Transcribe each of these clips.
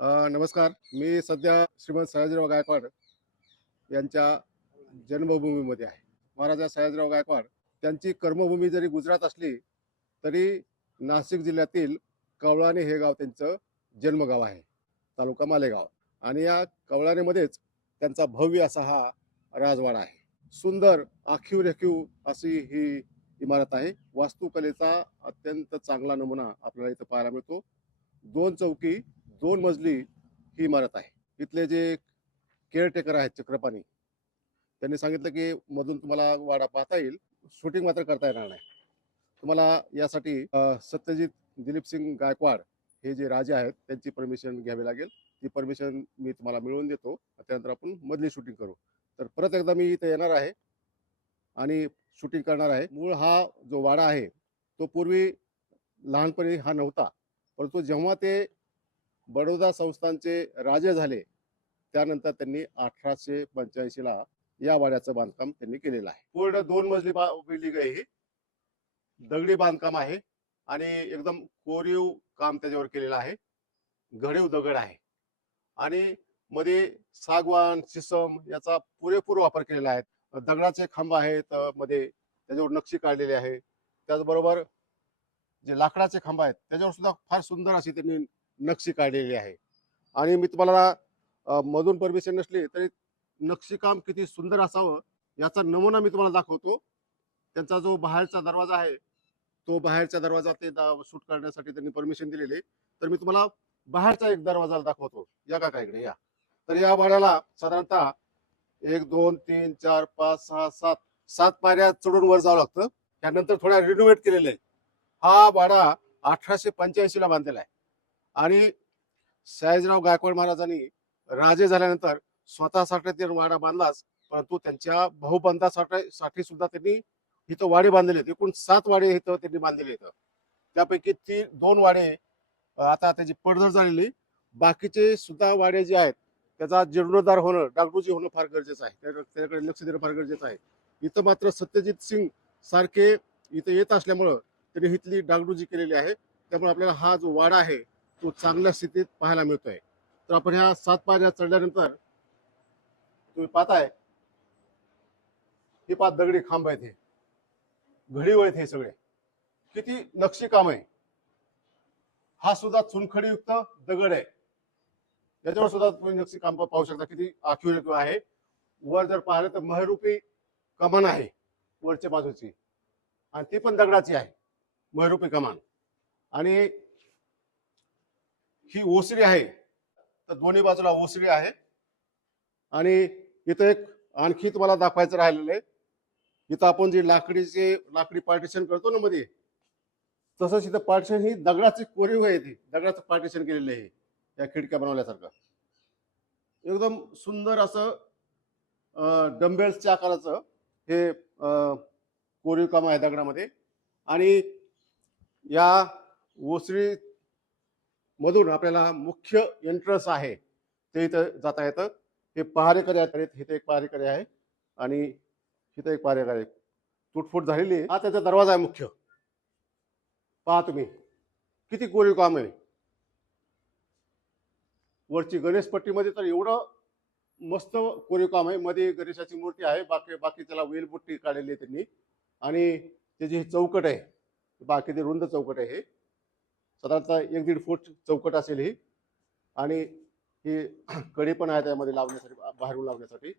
नमस्कार. मी सध्या श्रीमंत सयाजीराव गायकवाड यांच्या जन्मभूमीमध्ये आहे. महाराजा सयाजीराव गायकवाड त्यांची कर्मभूमी जरी गुजरात असली, तरी नाशिक जिल्ह्यातील कवळाणे हे गाव त्यांचं जन्मगाव आहे, तालुका मालेगाव. आणि या कवळाणेमध्येच त्यांचा भव्य असा हा राजवाडा आहे. सुंदर आखीव रेखीव अशी ही इमारत आहे. वास्तुकलेचा अत्यंत चांगला नमुना आपल्याला इथं पाहायला मिळतो. 2 चौकी, 2 मजली ही इमारत आहे. इथले जे केअरटेकर आहेत चक्रपाणी, त्यांनी सांगितलं की मधून तुम्हाला वाडा पाहता येईल, शूटिंग मात्र करता येणार नाही. तुम्हाला यासाठी सत्यजित दिलीपसिंग गायकवाड हे जे राजे आहेत त्यांची परमिशन घ्यावी लागेल. ती परमिशन मी तुम्हाला मिळवून देतो. त्यानंतर आपण मधली शूटिंग करू. तर परत एकदा मी इथे येणार आहे आणि शूटिंग करणार आहे. मूळ हा जो वाडा आहे तो पूर्वी लहानपणी हा नव्हता, परंतु जेव्हा ते बडोदा संस्थानचे राजे झाले त्यानंतर त्यांनी 1885ला या वाड्याचं बांधकाम त्यांनी केलेलं आहे. पूर्ण 2 मजली बिल्डिंग आहे ही. दगडी बांधकाम आहे आणि एकदम कोरीव काम त्याच्यावर केलेलं आहे. घडीव दगड आहे आणि मध्ये सागवान शिसम याचा पुरेपूर वापर केलेला आहे. दगडाचे खांब आहेत, मध्ये त्याच्यावर नक्षी काढलेली आहे. त्याचबरोबर जे लाकडाचे खांब आहेत त्याच्यावर सुद्धा फार सुंदर अशी त्यांनी नक्षी काढलेली आहे. आणि मी तुम्हाला मधून परमिशन नसली तरी नक्षीकाम किती सुंदर असावं याचा नमुना मी तुम्हाला दाखवतो. त्यांचा जो बाहेरचा दरवाजा आहे तो बाहेरच्या दरवाजा ते शूट करण्यासाठी त्यांनी परमिशन दिलेली. तर मी तुम्हाला बाहेरचा एक दरवाजा दाखवतो. या का इकडे या. तर या वाड्याला साधारणतः 1 2 3 4 5 6 7 7 पायऱ्या चढून वर जावं लागतं. त्यानंतर थोड्या रिनोव्हेट केलेलं आहे. हा वाडा 1885ला बांधलेला आहे आणि सयाजीराव गायकवाड महाराजांनी राजे झाल्यानंतर स्वतःसाठी ते वाडा बांधलाच, परंतु त्यांच्या भाऊबंदासाठी सुद्धा त्यांनी इथं वाडे बांधलेले आहेत. एकूण 7 वाडे इथं त्यांनी बांधलेले आहेत. त्यापैकी 2 वाडे आता त्याची पडझड झालेली. बाकीचे सुद्धा वाडे जे आहेत त्याचा जीर्णोद्धार होणं, डागडुजी होणं फार गरजेचं आहे. त्याकडे लक्ष देणं फार गरजेचं आहे. इथं मात्र सत्यजित सिंग सारखे इथं येत असल्यामुळं त्यांनी इथली डागडुजी केलेली आहे. त्यामुळे आपल्याला हा जो वाडा आहे तो चांगल्या स्थितीत पाहायला मिळतोय. तर आपण ह्या 7 पायऱ्या चढल्यानंतर तुम्ही पाहताय हे 5 दगडी खांब आहेत, हे घडीव आहेत, हे सगळे किती नक्षी काम आहे. हा सुद्धा चुनखडीयुक्त दगड आहे. त्याच्यावर सुद्धा तुम्ही नक्षी काम पाहू शकता किती आखीव आहे. वर जर पाहिलं तर महरूपी कमान आहे वरच्या बाजूची आणि ती पण दगडाची आहे, महरूपी कमान. आणि ही ओसरी आहे, तर दोन्ही बाजूला ओसरी आहे. आणि इथं एक आणखी तुम्हाला दाखवायचं राहिलेलं आहे. इथं आपण जी लाकडी पार्टिशन करतो ना मध्ये, तसंच इथं पार्टिशन ही दगडाची कोरीव आहे. ती दगडाचं पार्टिशन केलेलं आहे. या खिडक्या बनवल्यासारखं एकदम सुंदर असं डंबेल्सच्या आकाराचं हे कोरीव काम आहे दगडामध्ये. आणि या ओसरी मधून आपल्याला मुख्य एंट्रन्स आहे ते इथं जाता येतं. हे पहारेकरी आहेत. इथे एक पहारेकरी आहे आणि इथं एक पहारेकरी आहे. तुटफूट झालेली आहे. हा त्याचा दरवाजा आहे मुख्य. पहा तुम्ही किती कोरीव काम आहे. वरची गणेशपट्टीमध्ये तर एवढं मस्त कोरीव काम आहे. मध्ये गणेशाची मूर्ती आहे. बाकी त्याला वेलपुट्टी काढलेली आहे त्यांनी. आणि त्याची ही चौकट आहे, बाकी ते रुंद चौकट आहे. हे साधारणतः 1-1.5 फूट चौकट असेल ही. आणि ही कडी पण आहे त्यामध्ये लावण्यासाठी, बाहेरून लावण्यासाठी.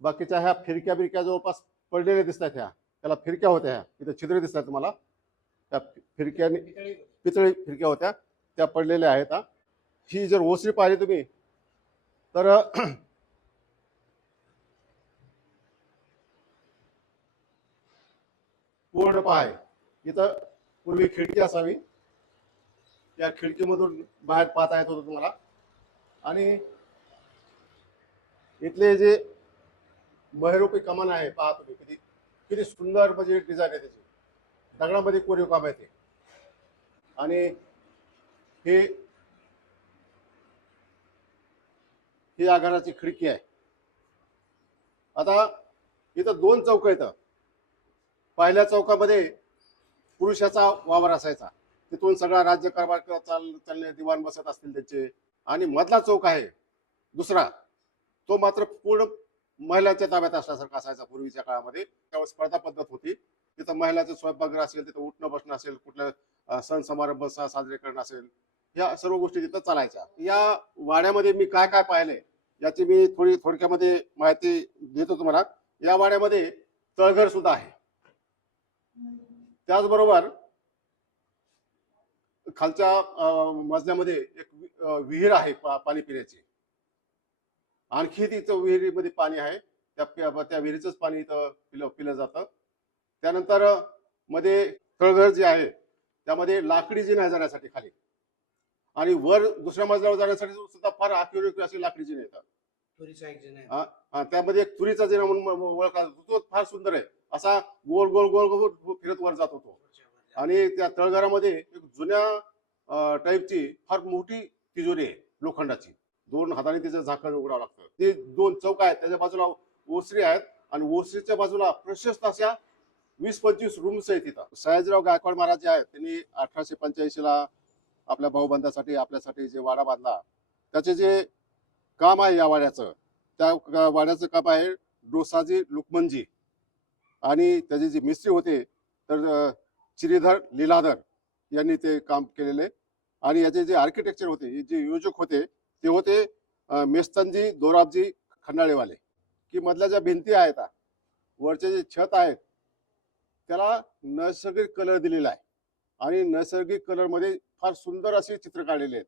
बाकीच्या ह्या फिरक्या बिरक्या जवळपास पडलेल्या दिसत आहेत. त्याला फिरक्या होत्या. ह्या इथं छिद्र दिसतात तुम्हाला. त्या फिरक्याने पितळी फिरक्या होत्या त्या पडलेल्या आहेत. ही जर ओसरी पाहिली तुम्ही तर पूर्ण पाय. इथं पूर्वी खिडकी असावी. या खिडकीमधून बाहेर पाहता येत होतं तुम्हाला. आणि इथले जे महिरूपी कमान आहे पहा तुम्ही किती किती सुंदर म्हणजे डिझाईन आहे त्याची. दगडामध्ये कोरीव काम आहे ते. आणि ही आघाराची खिडकी आहे. आता इथं 2 चौक आहेत. पहिल्या चौकामध्ये पुरुषाचा वावर असायचा तिथून सगळा राज्यकारभार चालणे, दिवाण बसत असतील त्यांचे. आणि मधला चौक आहे दुसरा, तो मात्र पूर्ण महिलांच्या ताब्यात असल्यासारखा असायचा पूर्वीच्या काळामध्ये. त्यावेळेस स्पर्धा पद्धत होती. तिथं महिलाचं स्वयंपाकगृह असेल, तिथं उठणं बसणं असेल, कुठल्या सण समारंभ साजरे करणं असेल, या सर्व गोष्टी तिथं चालायच्या. या वाड्यामध्ये मी काय काय पाहिलंय याची मी थोडक्यामध्ये माहिती देतो तुम्हाला. या वाड्यामध्ये तळघर सुद्धा आहे. त्याचबरोबर खालच्या मजल्यामध्ये एक विहीर आहे पाणी पिण्याची. आणखी तिथं विहिरीमध्ये पाणी आहे. त्या विहिरीचंच पाणी इथं पिलं जातं. त्यानंतर मध्ये तळघर जे आहे त्यामध्ये लाकडी जिना आहे जाण्यासाठी खाली, आणि वर दुसऱ्या मजल्यावर जाण्यासाठी सुद्धा फार आखीव अशी लाकडी जिना येतात. त्यामध्ये एक तुरीचा जिना म्हणून ओळखला जातो. तो फार सुंदर आहे. असा गोल गोल गोल गोल फिरत वर जातो तो. आणि त्या तळघरामध्ये एक जुन्या टाईपची फार मोठी तिजोरी आहे लोखंडाची. 2 हाताने तिचं झाकण उघडावं लागतं. ते 2 चौक आहेत, त्याच्या बाजूला ओसरी आहेत, आणि ओसरीच्या बाजूला प्रशस्त अशा 20-25 रूम्स आहेत तिथं. सयाजीराव गायकवाड महाराज जे आहेत त्यांनी 1885ला आपल्या भाऊबंदासाठी आपल्यासाठी जे वाडा बांधला, त्याचे जे काम आहे या वाड्याचं, त्या वाड्याचं काम आहे डोसाजी लुकमनजी. आणि त्याचे जे मिस्त्री होते तर श्रीधर लीलाधर यांनी ते काम केलेले. आणि याचे जे आर्किटेक्चर होते, जे योजक होते, ते होते मेस्तनजी दोराबजी खंडाळेवाले. की मधल्या ज्या भिंती आहेत, वरचे जे छत आहेत, त्याला नैसर्गिक कलर दिलेला आहे. आणि नैसर्गिक कलर मध्ये फार सुंदर असे चित्र काढलेले आहेत.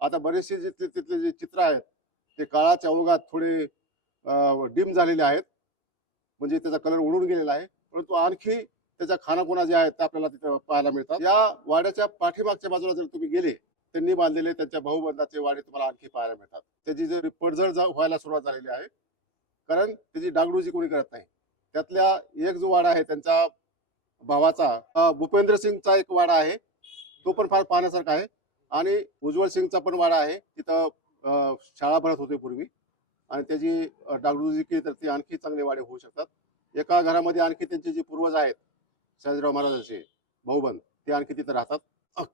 आता बरेचसे जे तिथले जे चित्र आहेत ते काळाच्या ओघात थोडे डिम झालेले आहेत, म्हणजे त्याचा कलर उडून गेलेला आहे. परंतु आणखी त्याच्या खानाखुणा ज्या आहेत त्या आपल्याला तिथे पाहायला मिळतात. या वाड्याच्या पाठीमागच्या बाजूला जर तुम्ही गेले, त्यांनी बांधलेले त्यांच्या भाऊबंदाचे वाडे तुम्हाला आणखी पाहायला मिळतात. त्याची जर पडझड व्हायला सुरुवात झालेली आहे, कारण त्याची डागडुजी कोणी करत नाही. त्यातल्या एक जो वाडा आहे त्यांच्या भावाचा, भूपेंद्र सिंगचा एक वाडा आहे, तो पण फार पाहण्यासारखा आहे. आणि उज्ज्वल सिंगचा पण वाडा आहे, तिथं शाळा भरत होते पूर्वी. आणि त्याची डागडुजी केली तर ती आणखी चांगले वाडे होऊ शकतात. एका घरामध्ये आणखी त्यांचे जे पूर्वज आहेत सयाजीराव महाराजांचे भाऊबंद, ते आणखी तिथे राहतात.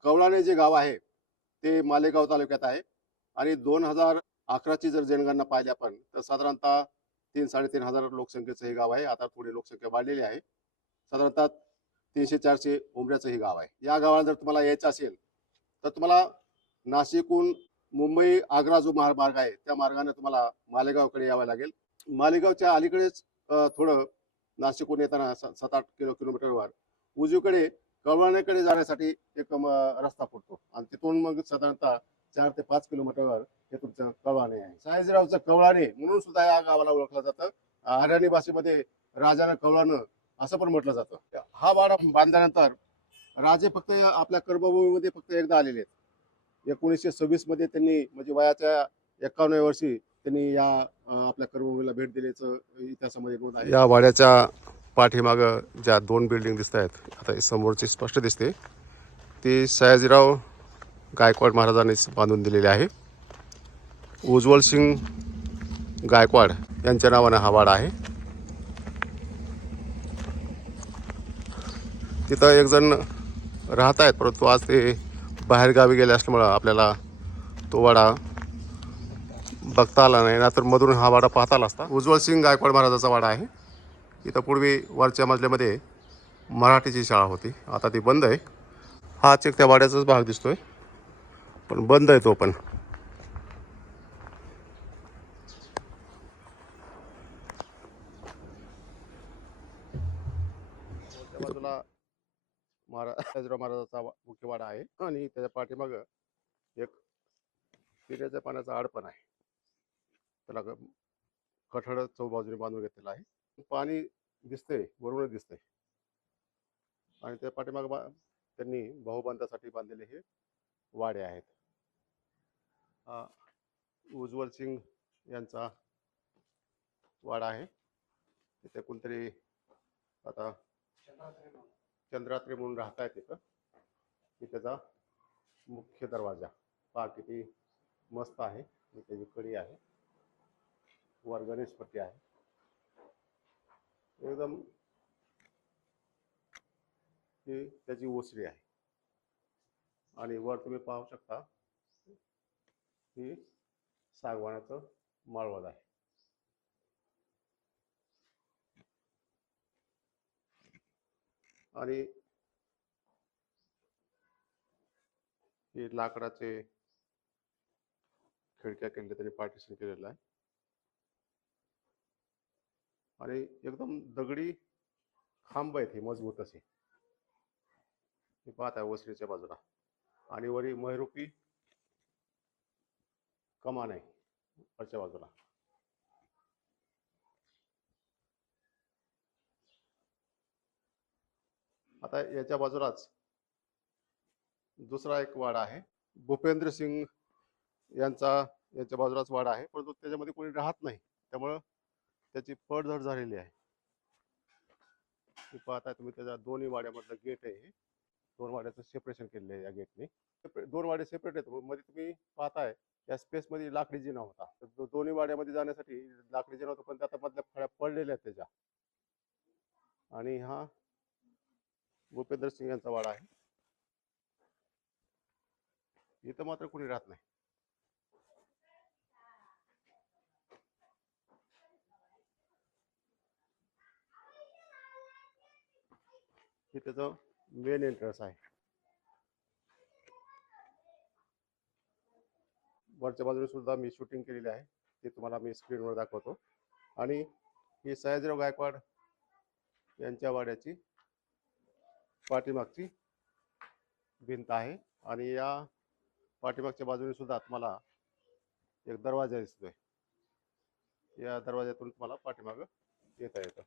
कवळाणे जे गाव आहे ते मालेगाव तालुक्यात आहे. आणि 2011ची जर जनगणना पाहिली आपण तर साधारणतः 3-3.5 हजार लोकसंख्येचं हे गाव आहे. आता थोडी लोकसंख्या वाढलेली आहे. साधारणतः 300-400 उमऱ्याचं हे गाव आहे. या गावाला जर तुम्हाला यायचं असेल तर तुम्हाला नाशिकहून मुंबई आग्रा जो मार्ग आहे त्या मार्गाने तुम्हाला मालेगावकडे यावं लागेल. मालेगावच्या अलीकडेच थोडं नाशिकहून येताना 7-8 किलोमीटरवर उजवीकडे कवळाण्याकडे जाण्यासाठी एक रस्ता पडतो. आणि तिथून मग साधारणतः 4 ते 5 किलोमीटरवर हे तुमचं कवळाणे आहे. सयाजीरावचं कवळाणे म्हणून सुद्धा या गावाला ओळखलं जातं. हरियाणी भाषेमध्ये राजानं कवळानं असं पण म्हटलं जातं. हा वाडा बांधल्यानंतर राजे फक्त आपल्या कर्मभूमीमध्ये फक्त एकदा आलेले आहेत. 1926 मध्ये त्यांनी म्हणजे वयाच्या 51व्या वर्षी त्यांनी या आपल्या कर्मभूमीला भेट दिल्याचं इतिहासामध्ये नोंद आहे. या वाड्याच्या पाठीमाग ज्या 2 बिल्डिंग दिसत आहेत, आता समोरची स्पष्ट दिसते, ती सयाजीराव गायकवाड महाराजांनी बांधून दिलेली आहे. उज्ज्वल सिंग गायकवाड यांच्या नावानं हा वाडा आहे. तिथं एक जण राहत आहेत, परंतु आज ते बाहेरगावी गेले असल्यामुळं आपल्याला तो वाडा बघता आला नाही, नाहीतर मधून हा वाडा पाहता आला असता. उज्ज्वल सिंग गायकवाड महाराजाचा वाडा आहे. इथं पूर्वी वरच्या मजल्यामध्ये मराठीची शाळा होती, आता ती बंद आहे. हा एक त्या वाड्याचाच भाग दिसतोय, पण बंद आहे तो पण. बाजूला सयाजीराव महाराजाचा मुख्य वाडा आहे. आणि त्याच्या पाठीमाग एक पिण्याच्या पाण्याचा आड पण आहे. त्याला कठड चौबाजूने बांधून घेतलेला आहे. पाणी दिसतंय, वरूनच दिसतंय. आणि त्या पाठीमाग त्यांनी भाऊबंदासाठी बांधलेले हे वाडे आहेत. हा उज्ज्वल सिंग यांचा वाडा आहे. तिथे कोणतरी आता चंद्रात्री म्हणून राहत आहे तिथं. की त्याचा मुख्य दरवाजा पहा किती मस्त आहे. त्याची कडी आहे, वर गणेशपट्टी आहे, एकदम ही त्याची ओसरी आहे. आणि वर तुम्ही पाहू शकता ही सागवानाचं माळवद आहे. आणि हे लाकडाचे खिडक्या केलेल्या त्यांनी पार्टिशन केलेलं आहे. आणि एकदम दगडी खांब आहेत हे मजबूत असे. हे पाहत आहे वसईच्या बाजूला. आणि वरी महिरूपी कमान आहे वरच्या बाजूला. आता याच्या बाजूलाच दुसरा एक वाडा आहे. भूपेंद्र सिंग याच्या बाजूलाच वाडा आहे, परंतु त्याच्यामध्ये कोणी राहत नाही, त्यामुळं त्याची पडझड झालेली आहे. पाहताय तुम्ही त्याच्या दोन्ही वाड्यामधलं गेट आहे. दोन वाड्याचं सेपरेशन केलेलं आहे या गेटने. दोन वाडे सेपरेट आहेत. मध्ये तुम्ही पाहताय या स्पेस मध्ये लाकडी जिना होता. तर दोन्ही वाड्यामध्ये जाण्यासाठी लाकडी जिना होता, पण त्या मधल्या फळ्या पडलेल्या आहेत त्याच्या. आणि हा भूपेंद्र सिंग यांचा वाडा आहे. इथं मात्र कोणी राहत नाही. हे त्याचं मेन एंट्रन्स आहे. वरच्या बाजूने सुद्धा मी शूटिंग केलेली आहे, ते तुम्हाला मी स्क्रीनवर दाखवतो. आणि ही सयाजीराव गायकवाड यांच्या वाड्याची पाठीमागची भिंत आहे. आणि या पाठीमागच्या बाजूने सुद्धा तुम्हाला एक दरवाजा दिसतोय. या दरवाज्यातून तुम्हाला पाठीमागं येता येतं.